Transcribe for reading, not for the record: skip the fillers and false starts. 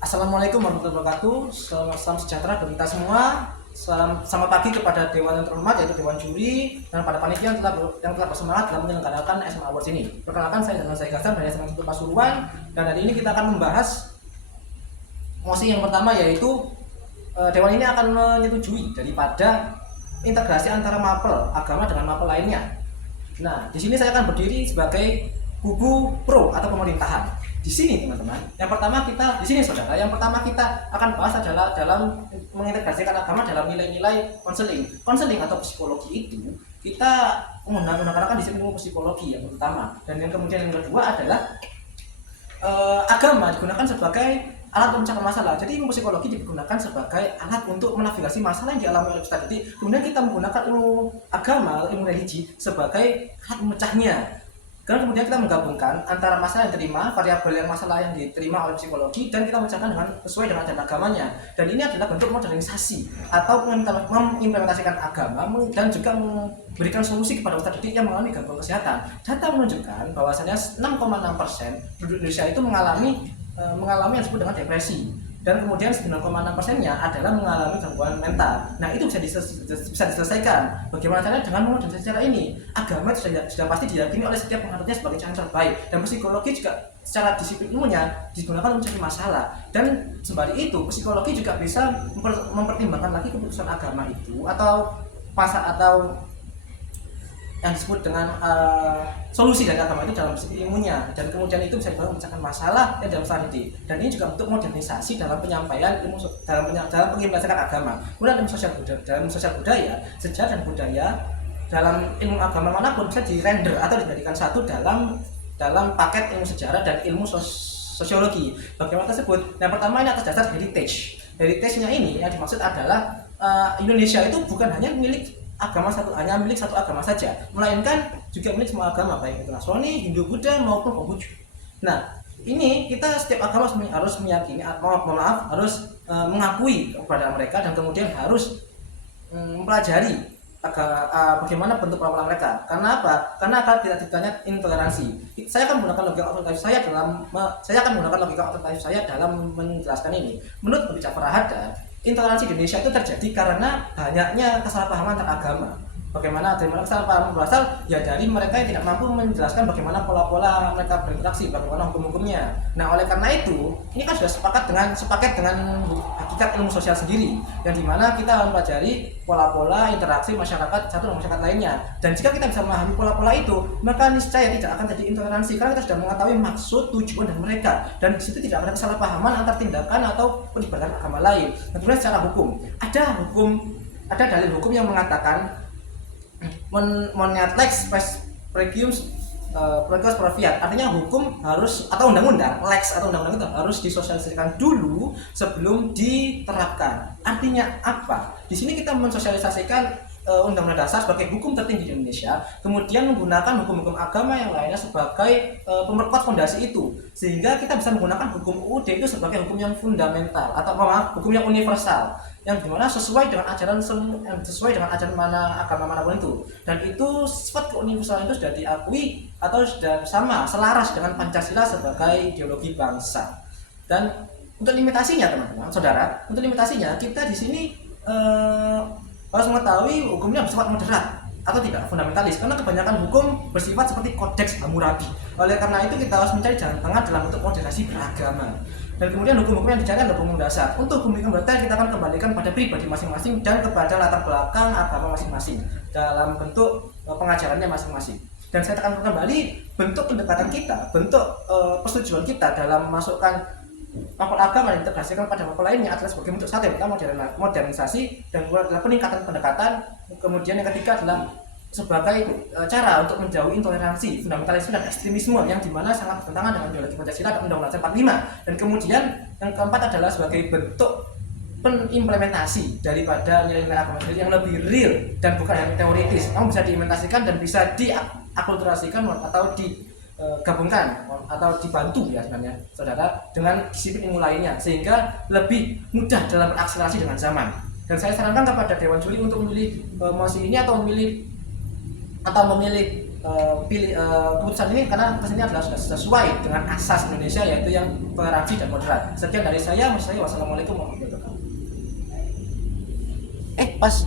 Assalamualaikum warahmatullahi wabarakatuh. Salam sejahtera bagi kita semua. Selamat pagi kepada Dewan yang terhormat yaitu Dewan Juri dan pada panitia yang telah bersemangat dalam menyelenggarakan SMA Awards ini. Perkenalkan saya dengan saya Gasan dari SMA Satu Pasuruan dan hari ini kita akan membahas mosi yang pertama yaitu Dewan ini akan menyetujui daripada integrasi antara mapel agama dengan mapel lainnya. Nah, di sini saya akan berdiri sebagai kubu pro atau pemerintahan. Di sini teman-teman, yang pertama kita di sini saudara, yang pertama kita akan bahas adalah dalam mengintegrasikan agama dalam nilai-nilai konseling atau psikologi itu kita menggunakan disiplin ilmu psikologi yang pertama, dan yang kemudian yang kedua adalah agama digunakan sebagai alat untuk memecahkan masalah. Jadi ilmu psikologi digunakan sebagai alat untuk menavigasi masalah yang dialami oleh kita. Jadi kemudian kita menggunakan ilmu agama, ilmu religi sebagai alat memecahnya. Karena kemudian kita menggabungkan antara masalah yang diterima, variabel yang masalah yang diterima oleh psikologi, dan kita memecahkan dengan sesuai dengan ajaran agamanya. Dan ini adalah bentuk modernisasi atau mengimplementasikan agama dan juga memberikan solusi kepada peserta didik yang mengalami gangguan kesehatan. Data menunjukkan bahwasanya 6,6% penduduk Indonesia itu mengalami yang disebut dengan depresi. Dan kemudian 9,6%-nya adalah mengalami gangguan mental. Nah, itu bisa diselesaikan. Bagaimana caranya? Dengan modernisasi cara ini. Agama sudah pasti diyakini oleh setiap penganutnya sebagai cara yang terbaik. Dan psikologi juga secara disiplin ilmunya digunakan untuk mencari masalah. Dan sembari itu, psikologi juga bisa mempertimbangkan lagi keputusan agama itu atau yang disebut dengan solusi dari agama itu dalam disiplin ilmunya, dan kemudian itu bisa dibangun memecahkan masalah dalam masalah ini. Dan ini juga untuk modernisasi dalam penyampaian ilmu dalam pengimplementasikan agama. Kemudian dalam sosial budaya, sejarah dan budaya dalam ilmu agama manapun bisa dirender atau dijadikan satu dalam paket ilmu sejarah dan ilmu sosiologi. Bagaimana tersebut? Yang pertama ini atas dasar heritage. Heritage-nya ini yang dimaksud adalah Indonesia itu bukan hanya milik satu agama saja, melainkan juga milik semua agama, baik itu Nasrani, Hindu, Buddha maupun Konghucu. Nah, ini kita setiap agama harus meyakini, harus mengakui kepada mereka, dan kemudian harus mempelajari bagaimana bentuk pola mereka. Karena apa? Karena akan tidak ditanya intoleransi. Saya akan menggunakan logika otoritatif saya dalam menjelaskan ini. Menurut Budi Jafar Harahap, intoleransi di Indonesia itu terjadi karena banyaknya kesalahpahaman antar agama. Bagaimana dari mana kesalahpahaman berasal? Ya dari mereka yang tidak mampu menjelaskan bagaimana pola-pola mereka berinteraksi, bagaimana hukum-hukumnya. Nah, oleh karena itu, ini kan sudah sepaket dengan hakikat ilmu sosial sendiri, yang dimana kita mempelajari pola-pola interaksi masyarakat satu dengan masyarakat lainnya. Dan jika kita bisa memahami pola-pola itu, maka niscaya tidak akan terjadi intoleransi, karena kita sudah mengetahui maksud, tujuan dan mereka. Dan di situ tidak ada kesalahpahaman antar tindakan atau peribadatan agama lain. Dan kemudian secara hukum, ada dalil hukum yang mengatakan lex specius profiat, artinya hukum harus atau undang-undang itu harus disosialisasikan dulu sebelum diterapkan. Artinya apa? Di sini kita mensosialisasikan Undang-Undang Dasar sebagai hukum tertinggi di Indonesia, kemudian menggunakan hukum-hukum agama yang lainnya sebagai pemerkuat fondasi itu, sehingga kita bisa menggunakan hukum UUD itu sebagai hukum yang fundamental atau hukum yang universal, yang dimana sesuai dengan ajaran mana agama manapun itu. Dan itu sifat keuniversalan itu sudah diakui atau sudah selaras dengan Pancasila sebagai ideologi bangsa. Dan untuk limitasinya teman-teman, saudara, kita di sini harus mengetahui hukumnya bersifat moderat atau tidak fundamentalis, karena kebanyakan hukum bersifat seperti kodeks Hammurabi. Oleh karena itu kita harus mencari jalan tengah dalam bentuk moderasi beragama. Dan kemudian hukum-hukum yang dicari adalah hukum dasar. Untuk hukum dasar kita akan kembalikan pada pribadi masing-masing dan kepada latar belakang agama masing-masing dalam bentuk pengajarannya masing-masing. Dan saya akan kembali bentuk pendekatan kita, bentuk persetujuan kita dalam memasukkan mapel agama dan integrasikan pada mapel lainnya adalah sebagai bentuk satu, yang pertama modernisasi, dan kedua adalah peningkatan pendekatan, kemudian yang ketiga adalah sebagai cara untuk menjauhi intoleransi, fundamentalisme dan ekstremisme yang dimana sangat bertentangan dengan ideologi Pancasila dan Undang-Undang 45. Dan kemudian yang keempat adalah sebagai bentuk pengimplementasi daripada nilai-nilai agama yang lebih real dan bukan yang teoritis, namun bisa diimplementasikan dan bisa diakulturasikan atau digabungkan atau dibantu ya sebenarnya saudara dengan disiplin ilmu lainnya, sehingga lebih mudah dalam berakselerasi dengan zaman. Dan saya sarankan kepada Dewan Juri untuk memilih mosi ini atau memilih keputusan ini karena keputusan ini adalah sudah sesuai dengan asas Indonesia, yaitu yang toleransi dan moderat. Sekian dari saya, wassalamualaikum warahmatullahi wabarakatuh. Pas